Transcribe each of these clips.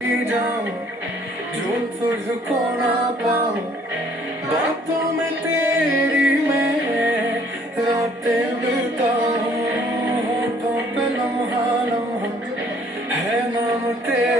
जाऊं जो तुझको ना पाऊं बातों में तेरी मैं रातें बिताऊं तो पे लम्हा लम्हा है नाम तेरा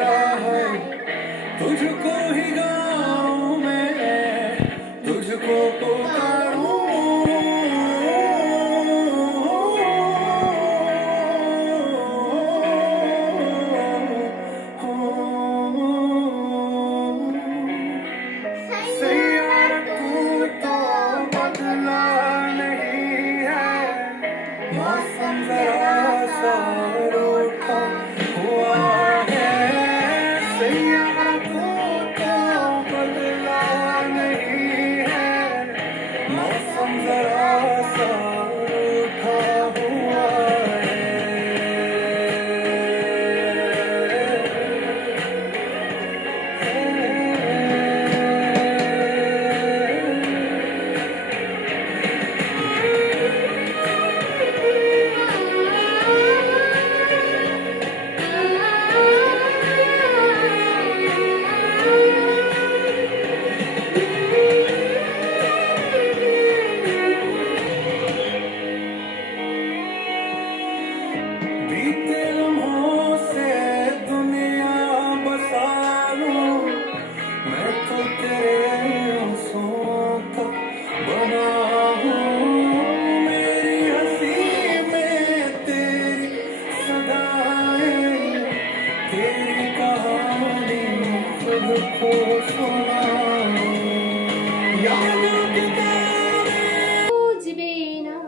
বুঝবে না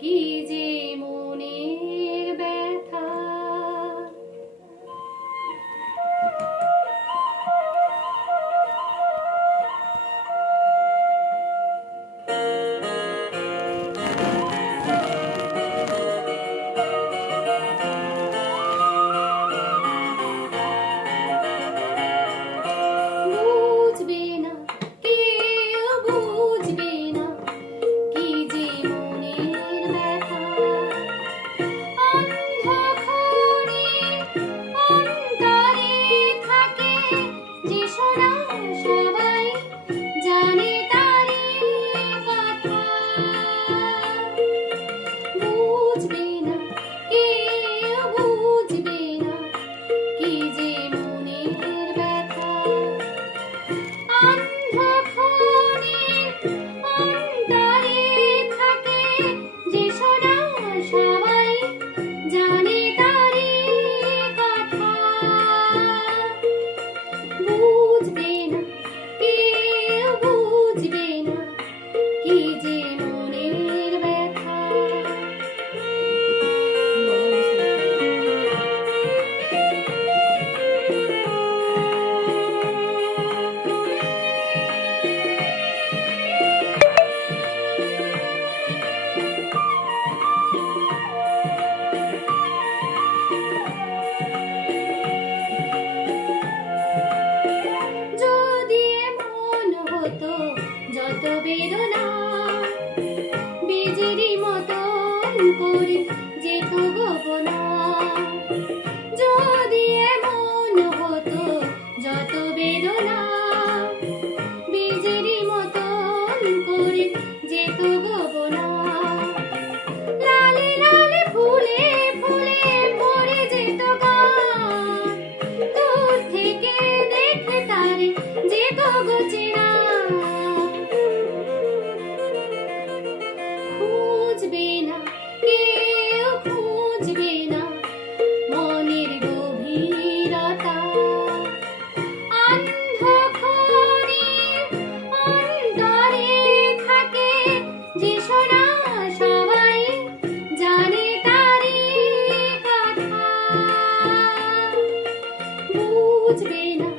কি যে মন প্রেম করে যে তবু না Spain.